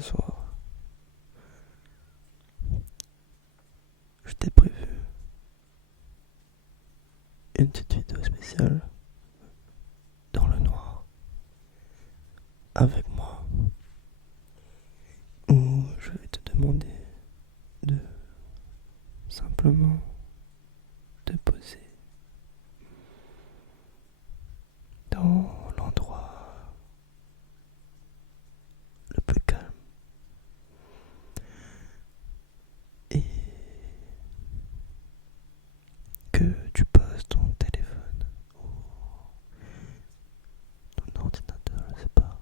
ce soir, je t'ai prévu une petite vidéo spéciale dans le noir avec moi où je vais te demander de simplement te poser dans l'endroit le plus calme et que tu poses ton téléphone ou ton ordinateur, je sais pas,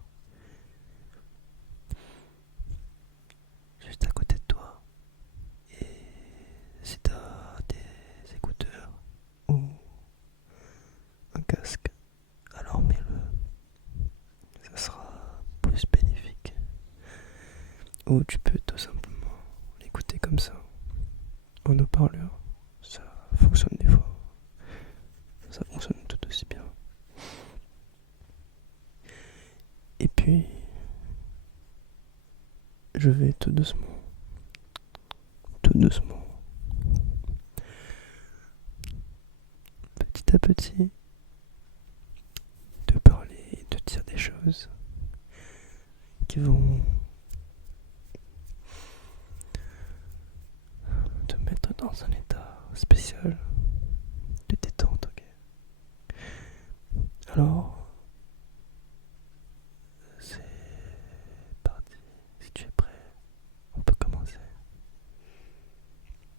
juste à côté de toi. Et si t'as des écouteurs ou un casque, alors mets-le, ça sera plus bénéfique. Ou tu peux tout simplement l'écouter comme ça, en haut-parleur. Ça fonctionne des fois, ça fonctionne tout aussi bien. Et puis, je vais tout doucement, petit à petit, te parler et te dire des choses qui vont te mettre dans un état spécial de détente, ok? Alors, c'est parti. Si tu es prêt, on peut commencer.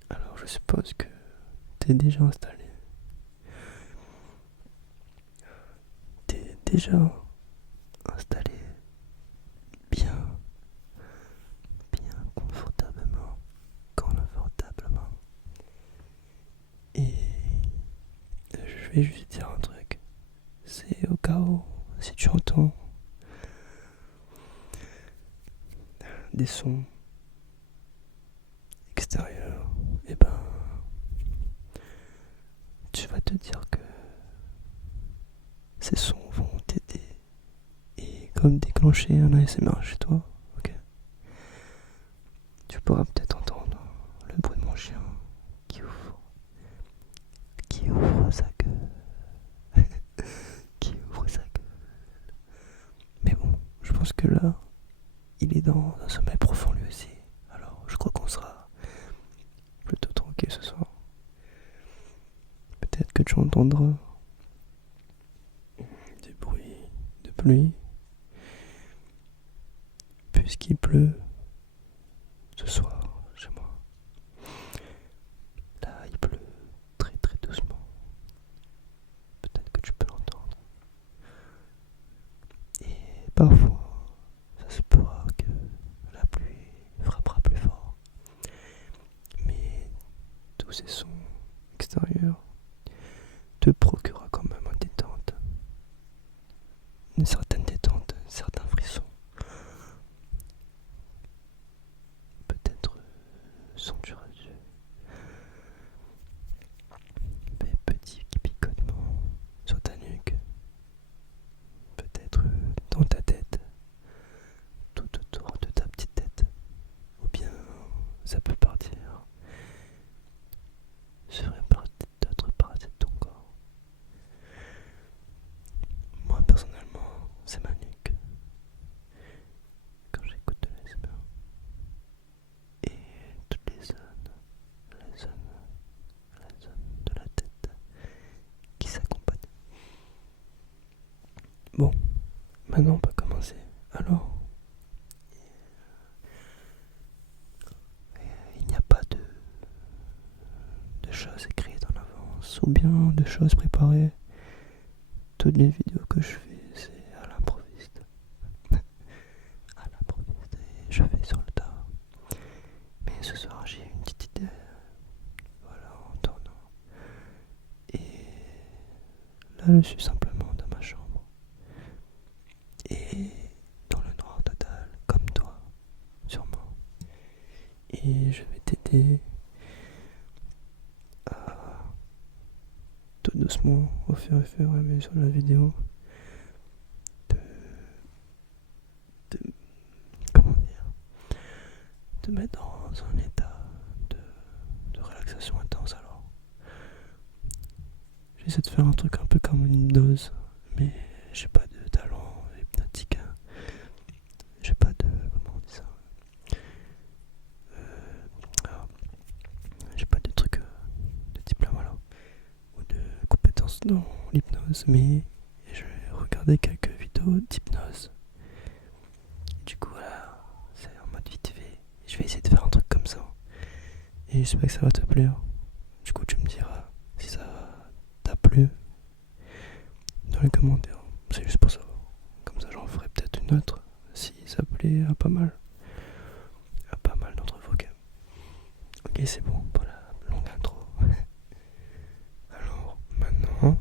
Alors, je suppose que t'es déjà installé. T'es déjà installé bien, confortablement. Et je vais juste dire un truc. C'est au cas où, si tu entends des sons extérieurs, et ben, tu vas te dire que ces sons vont t'aider et comme déclencher un ASMR chez toi, ok? Tu pourras peut-être entendre le bruit de mon chien qui ouvre sa gueule, qui ouvre sa gueule. Mais bon, je pense que là, il est dans un sommeil profond lui aussi. Alors, je crois qu'on sera plutôt tranquille ce soir. Peut-être que tu entendras des bruits de pluie, puisqu'il pleut ce soir chez moi. Là, il pleut très très doucement. Peut-être que tu peux l'entendre. Et parfois, ça se pourra que la pluie frappera plus fort. Mais tous ces sons extérieurs te procurera quand même une certaine détente, certains frissons. Peut-être sont-tu radieux. Des petits picotements sur ta nuque. Peut-être dans ta tête, tout autour de ta petite tête. Ou bien ça peut partir sur d'autres parties de ton corps. Moi personnellement, c'est ma nuque. Quand j'écoute de l'ASMR. Et toutes les zones de la tête qui s'accompagnent. Bon, maintenant on peut commencer. Alors, il n'y a pas de choses écrites en avance ou bien de choses préparées. Toutes les vidéos que je fais, c'est à l'improviste. À l'improviste et je fais sur le tas. Mais ce soir, j'ai eu une petite idée. Voilà, en tournant. Et là, je suis simplement dans ma chambre. Et dans le noir total, comme toi, sûrement. Et je vais t'aider à tout doucement, au fur et à mesure de la vidéo, de comment dire, te met dans un état de, de relaxation intense. Alors, j'essaie de faire un truc un peu comme une hypnose, mais j'ai pas de talent hypnotique. Hein. J'ai pas de. Comment on dit ça alors, j'ai pas de truc de type là, voilà. Ou de compétences dans l'hypnose, mais j'ai regardé quelques vidéos d'hypnose. Du coup, voilà, c'est en mode vite fait. Je vais essayer de faire un truc comme ça. Et j'espère que ça va te plaire. Du coup, tu me diras si ça t'a plu dans les commentaires. C'est juste pour savoir. Comme ça, j'en ferai peut-être une autre si ça plaît à pas mal. À pas mal d'entre vous. Ok, c'est bon pour la longue intro. Alors, maintenant,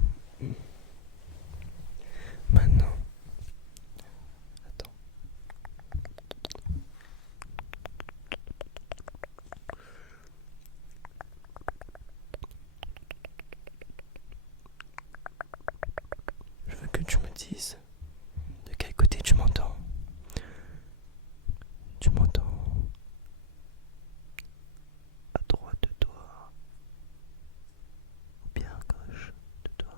attends. Je veux que tu me dises de quel côté tu m'entends. Tu m'entends à droite de toi ou bien à gauche de toi.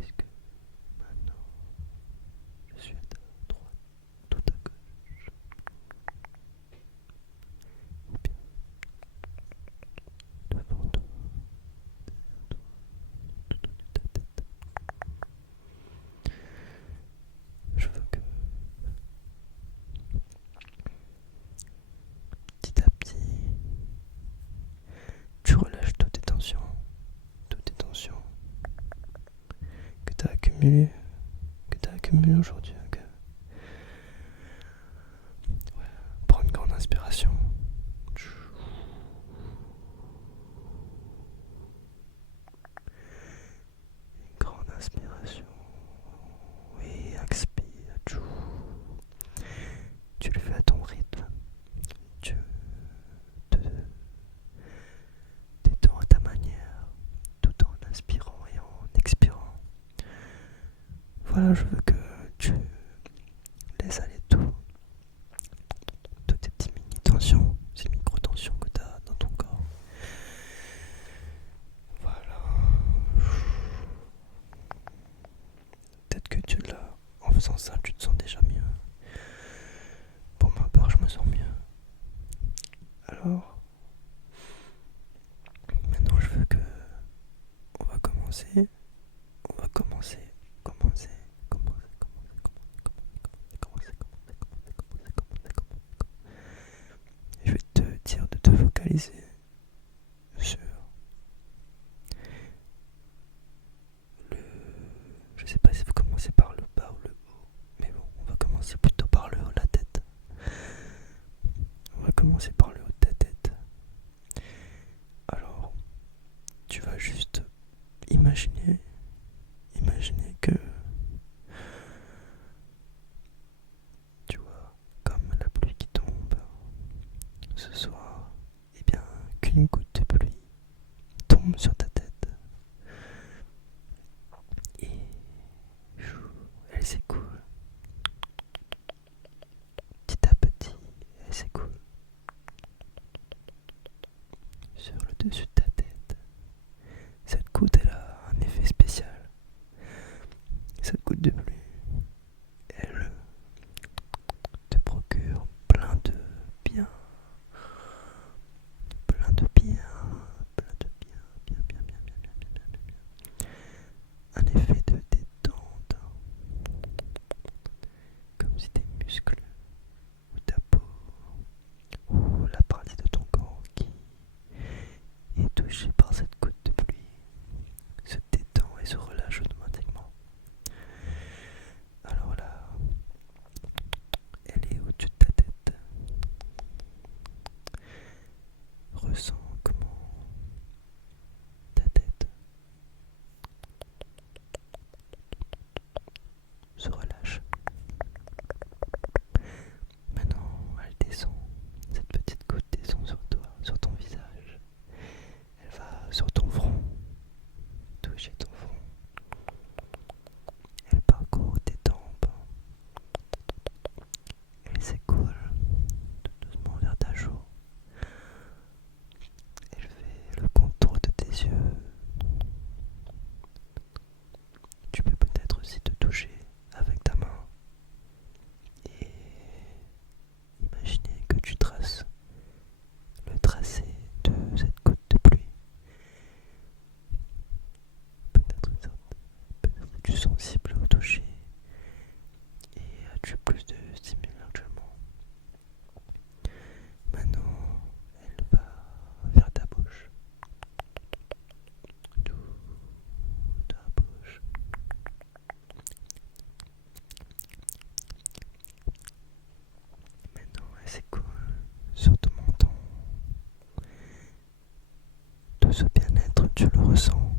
Est-ce que maintenant je suis à ta droite, tout à gauche, ou bien devant toi, derrière toi, tout au-dessus de ta tête. Je veux que petit à petit tu relâches toutes tes tensions que tu as accumulées aujourd'hui. Okay. Ouais. Prends une grande inspiration. Une grande inspiration. Oui, expire. Tu le fais à ton rythme. Tu te détends à ta manière, tout en inspirant et en expirant. Voilà, je veux que tu laisses aller toutes tes petites mini-tensions, ces micro-tensions que tu as dans ton corps. Voilà. Peut-être que en faisant ça, tu te sens déjà mieux. Pour ma part, je me sens mieux. Alors, maintenant je veux que on va commencer. On va commencer. Je vais te dire de te focaliser sur le. Je sais pas si vous commencez par le bas ou le haut, mais bon, on va commencer plutôt par le haut, la tête. On va commencer par le haut de ta tête. Alors, tu vas juste imaginer que tu vois comme la pluie qui tombe ce soir, et bien qu'une goutte de pluie tombe sur ta tête et elle s'écoule petit à petit, elle s'écoule sur le dessus de ta tête. Cette goutte elle a un effet spécial. Cette goutte de pluie, elle te procure bien, plein de bien, un effet de détente, comme si tes muscles ou ta peau ou la partie de ton corps qui est Tu peux peut-être aussi te toucher avec ta main et imaginer que tu traces le tracé de cette goutte de pluie. Peut-être es-tu sensible au toucher et as-tu plus de stimuli actuellement. Maintenant, elle va vers ta bouche. Tout ta bouche. Maintenant, elle s'écoule sur ton menton. Tout ce bien-être, tu le ressens.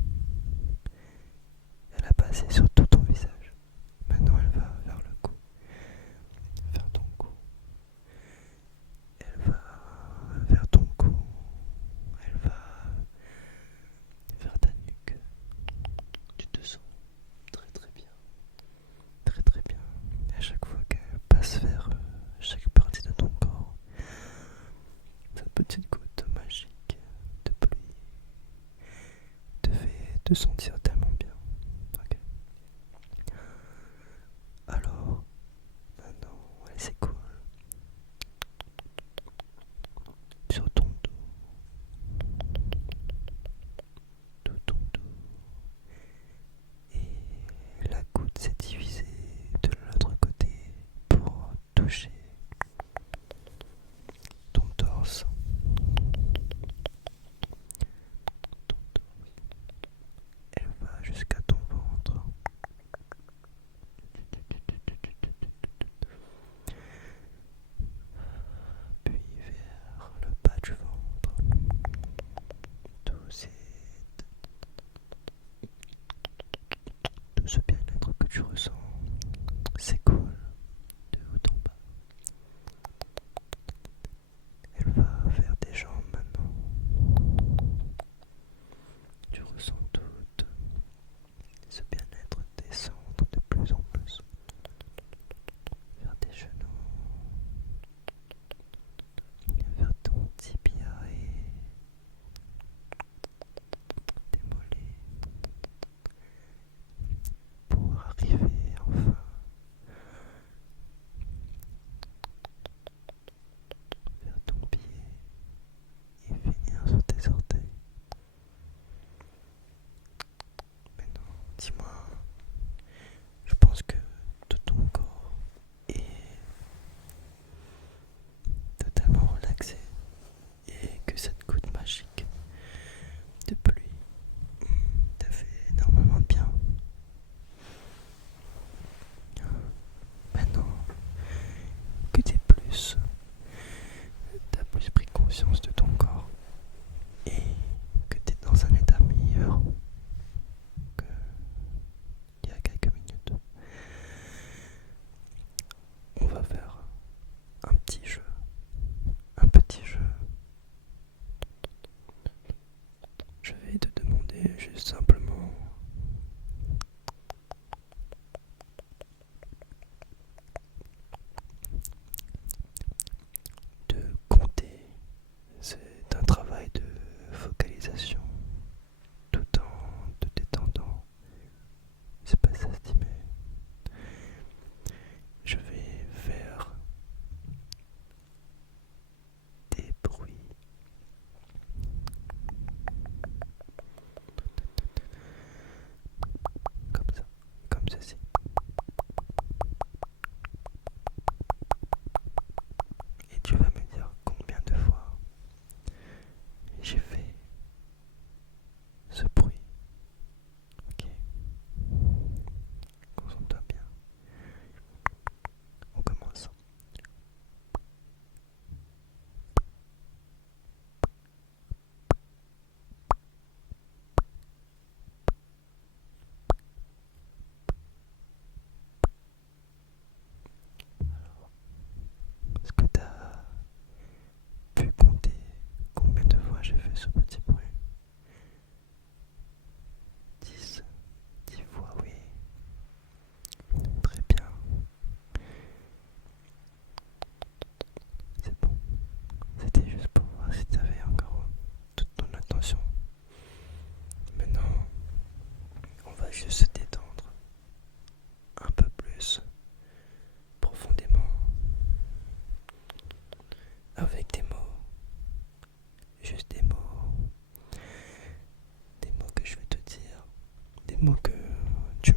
Elle a passé sur tout ton visage. Maintenant, elle va vers le cou, vers ton cou. Elle va vers ton cou. Elle va vers ta nuque. Tu te sens très très bien. Très très bien. Et à chaque fois qu'elle passe vers chaque partie de ton corps, cette petite goutte magique de pluie te fait te sentir tellement bien. Ok. Alors, maintenant, elle s'écoule sur ton dos, tout ton dos, et la goutte s'est divisée de l'autre côté pour toucher ton torse. Elle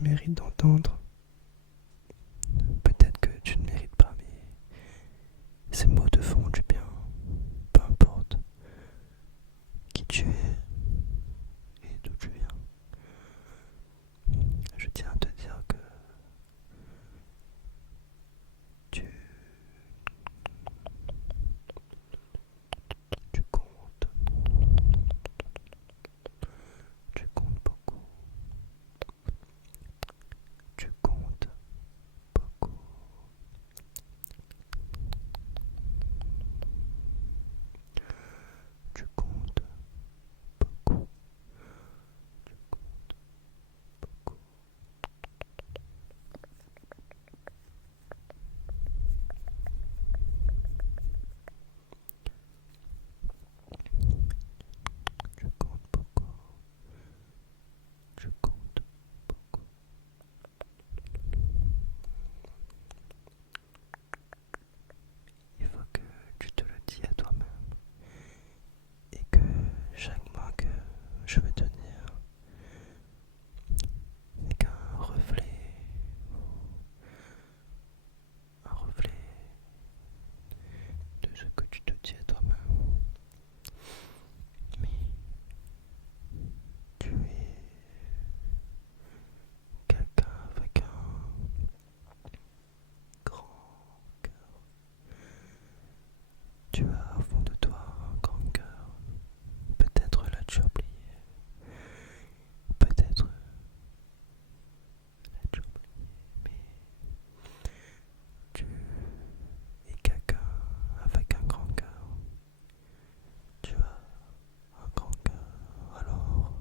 mérites d'entendre. Peut-être que tu ne mérites pas, mais ces mots te font du bien. Peu importe qui tu es et d'où tu viens. Je tiens à te dire que tu, tu comptes. Tu comptes beaucoup. Tu comptes beaucoup. Tu comptes beaucoup. Tu comptes beaucoup. Tu comptes beaucoup. Tu comptes beaucoup. Il faut que tu te le dis à toi-même et que chaque mot que je vais te dire n'est qu'un reflet, un reflet de ce que tu te dis à toi-même. Mais tu es quelqu'un avec un grand cœur. Tu as au fond de toi un grand cœur. Peut-être l'as-tu oublié. Peut-être l'as-tu oublié. Mais tu es quelqu'un avec un grand cœur. Tu as un grand cœur. Alors,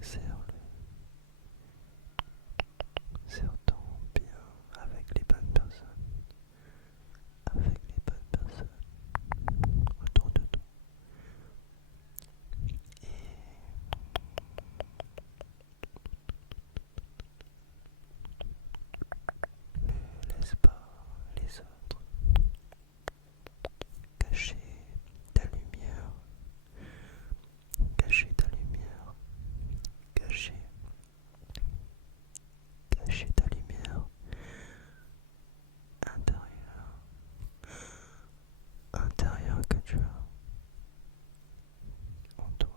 serre-le. Serre-ton bien avec les bonnes personnes. Avec les bonnes personnes autour de toi. Et ne laisse pas les autres cacher ta lumière, cacher ta lumière, cacher, cacher ta lumière intérieure, intérieure que tu as en toi.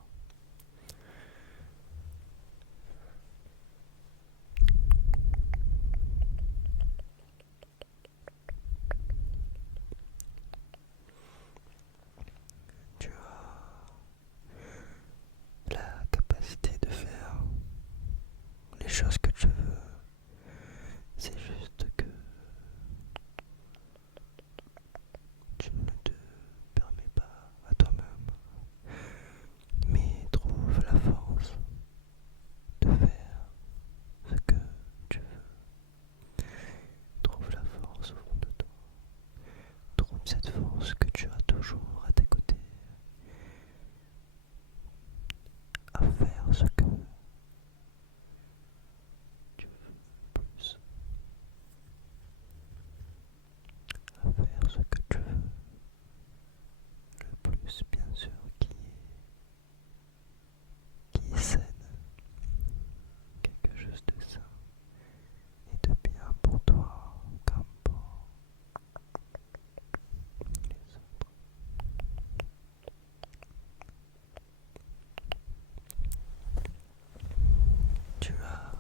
Tu as la capacité de faire les choses que tu veux. C'est juste que tu ne te permets pas à toi-même, mais trouve la force de faire ce que tu veux. Trouve la force au fond de toi. Trouve cette force que tu as toujours à tes côtés à faire ce que tu veux plus. À faire ce que tu veux le plus, bien sûr, qui est saine, quelque chose de sain et de bien pour toi comme pour les autres. Tu as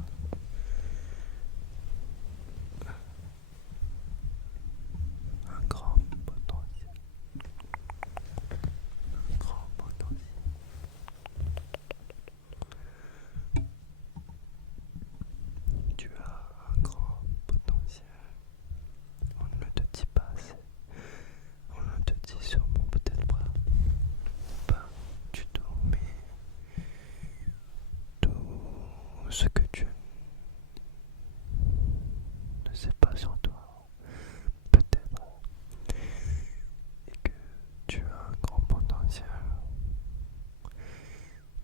un grand potentiel, un grand potentiel. Tu as un grand potentiel. On ne te dit pas assez. On ne te dit sûrement peut-être pas du tout, mais tout ce que tu ne sais pas sur toi, peut-être, et que tu as un grand potentiel,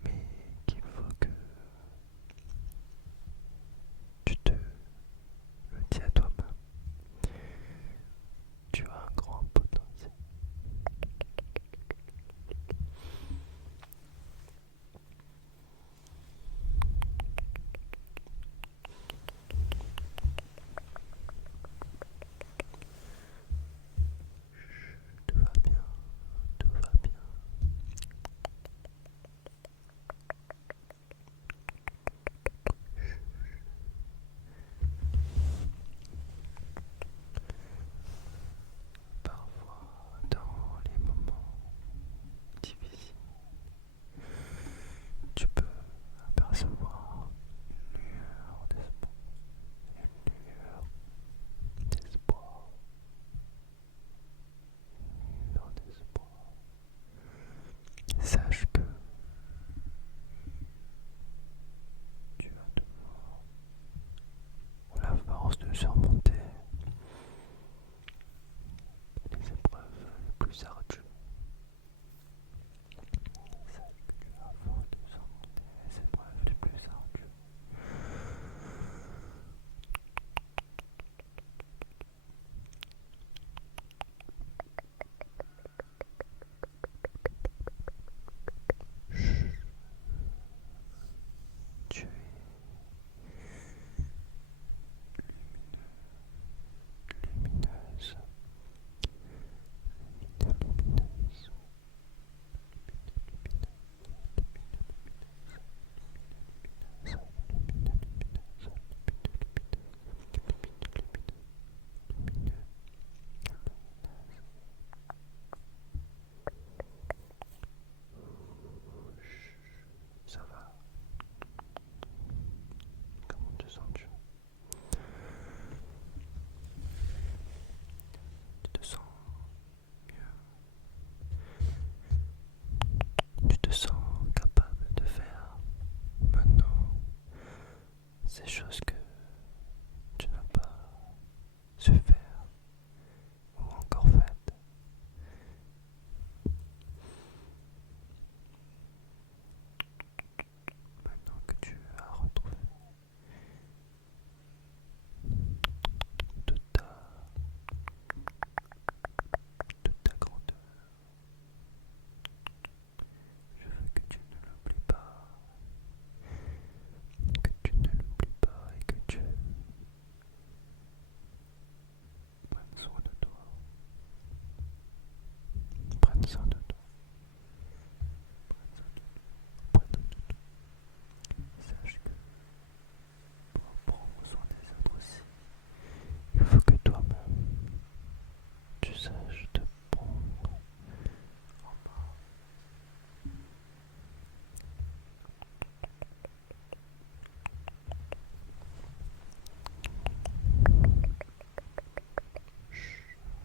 mais qu'il faut que tu te le dis à toi-même. Tu as un grand potentiel. ces choses que tu n'as pas su faire ou encore faites. Maintenant que tu as retrouvé toute ta, toute ta grandeur, je veux que tu ne l'oublies pas, et que tu prennes soin de toi. Prenne soin de toi. Prenne soin de toi. Sache que pour prendre soin des autres aussi, il faut que toi-même tu saches te prendre en main.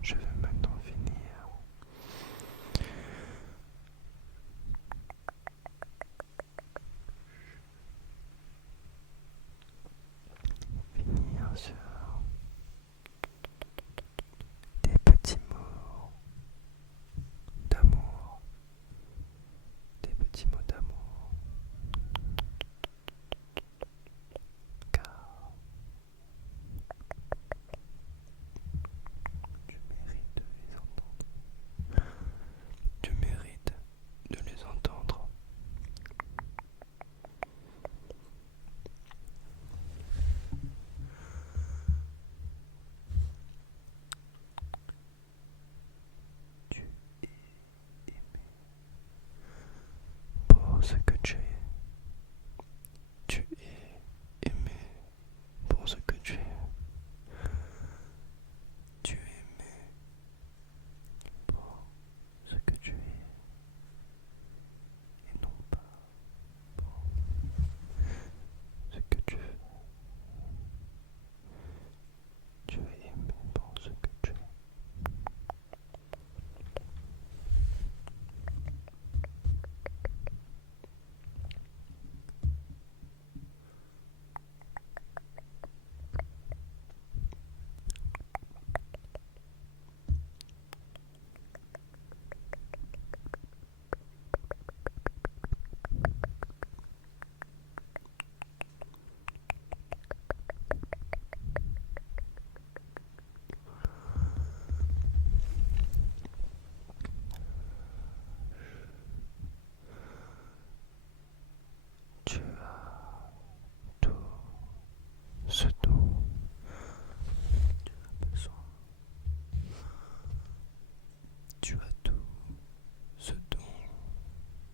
Je vais maintenant finir sur des petits mots d'amour, des petits mots d'amour, car tu mérites de les entendre. Tu mérites de les entendre. Tu es aimé pour ce que tu es. Tu es aimé pour ce que tu es. Tu es aimé pour ce que tu es et non pas pour ce que tu fais. Tu es aimé pour ce que tu es. Tu as tout ce dont tu as besoin. Tu as tout ce dont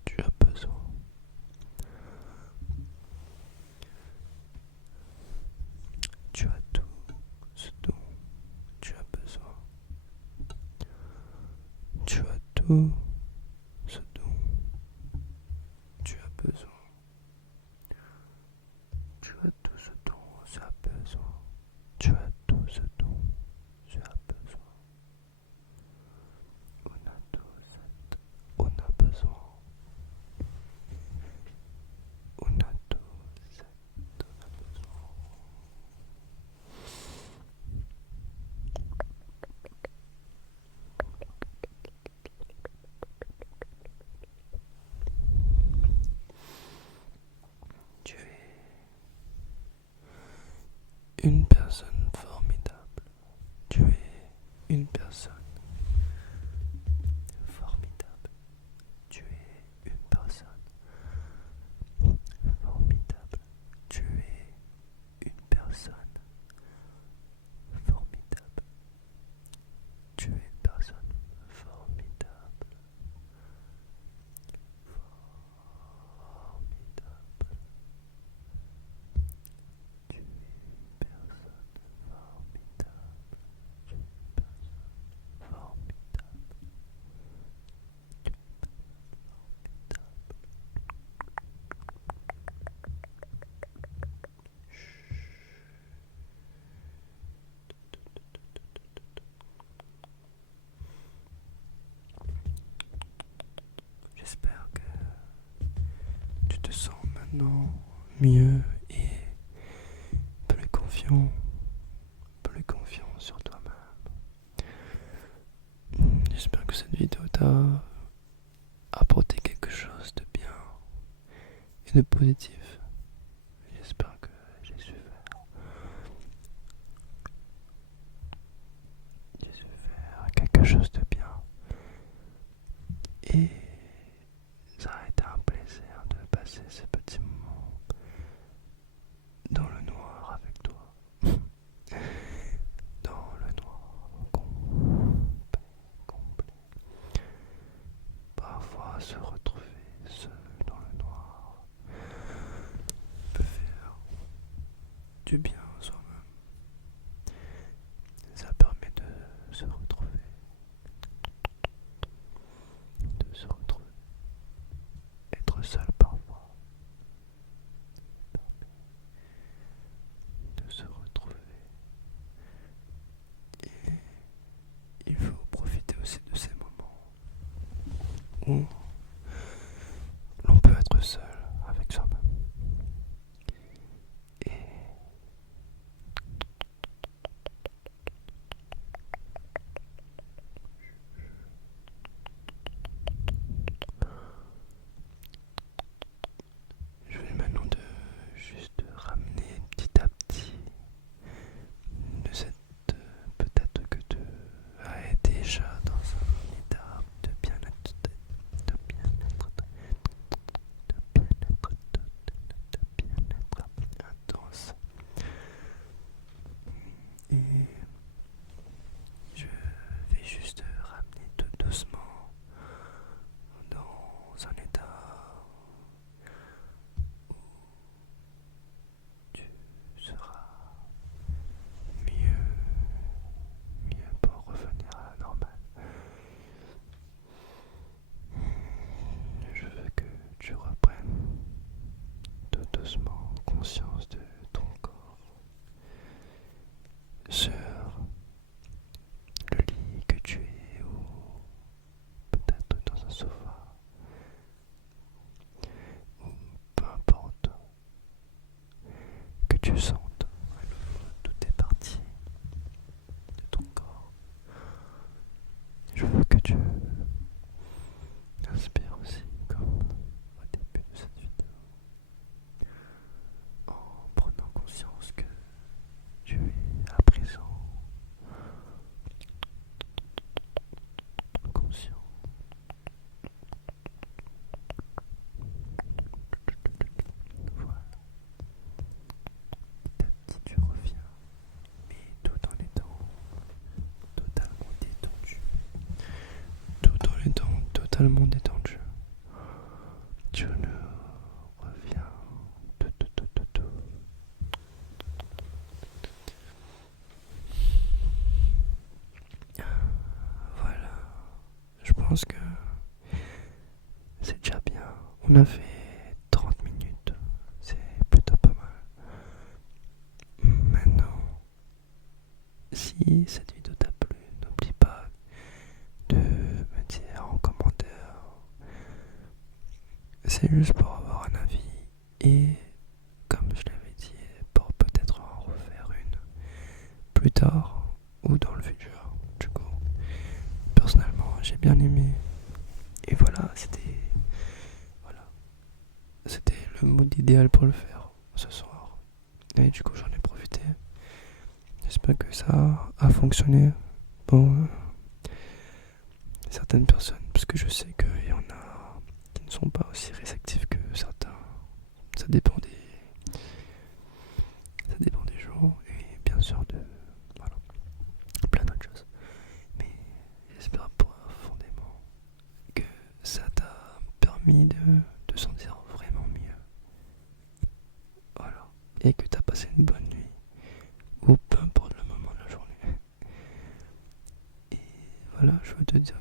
tu as besoin. Tu as tout ce dont tu as besoin. Tu as tout ce dont tu as besoin. Tu as tout ce dont tu as besoin. Tu as tout ce dont tu as besoin. On a besoin. On a tout cet, on a besoin. Tu es une personne formidable. Tu es une personne formidable. Tu es une personne formidable. Tu es une personne formidable. Tu es une personne formidable. Formidable. Tu es une personne formidable. Tu es une personne formidable. Tu es une personne formidable. J'espère que tu te sens maintenant mieux et plus confiant sur toi-même. J'espère que cette vidéo t'a apporté quelque chose de bien et de positif. J'espère que j'ai su faire. J'ai su faire quelque chose de bien. Et ça a été un plaisir de passer ces petits moments dans le noir avec toi. Dans le noir complet. Parfois se retrouver seul dans le noir peut faire du bien à soi-même. Ça permet de se retrouver, être seul parfois, de se retrouver. Et il faut profiter aussi de ces moments où l'on peut être seul avec soi-même. Et je vais maintenant juste ramener petit à petit de cette peut-être que tu as déjà dans un état de bien-être, de bien-être, de bien-être intense. Et je vais juste ramener tout doucement dans un état où tu seras mieux pour revenir à la normale. Je veux que tu reprennes tout doucement conscience de ton corps sur le lit que tu es ou peut-être dans un sofa ou peu importe que tu sentes à nouveau toutes les parties de ton corps. Je veux que tu inspires aussi comme au début de cette vidéo en prenant conscience que tu es à présent conscient. Voilà, petit à petit tu reviens, mais tout en étant totalement détendu. Tout en étant totalement détendu. Tu ne reviens tout. Voilà, je pense que c'est déjà bien. On a fait 30 minutes, c'est plutôt pas mal. Maintenant, si cette vidéo t'a plu, n'oublie pas de me dire en commentaire. C'est juste pour avoir un avis et, comme je l'avais dit, pour peut-être en refaire une plus tard ou dans le futur. Du coup, personnellement, j'ai bien aimé. Et voilà, c'était le mood idéal pour le faire ce soir. Et du coup, j'en ai profité. J'espère que ça a fonctionné pour certaines personnes, parce que je sais qu'il y en a qui ne sont pas aussi réceptifs que certains. Ça dépend des jours et bien sûr de voilà, plein d'autres choses. Mais j'espère profondément que ça t'a permis de sentir vraiment mieux. Voilà. Et que t'as passé une bonne nuit. Ou peu importe le moment de la journée. Et voilà, je veux te dire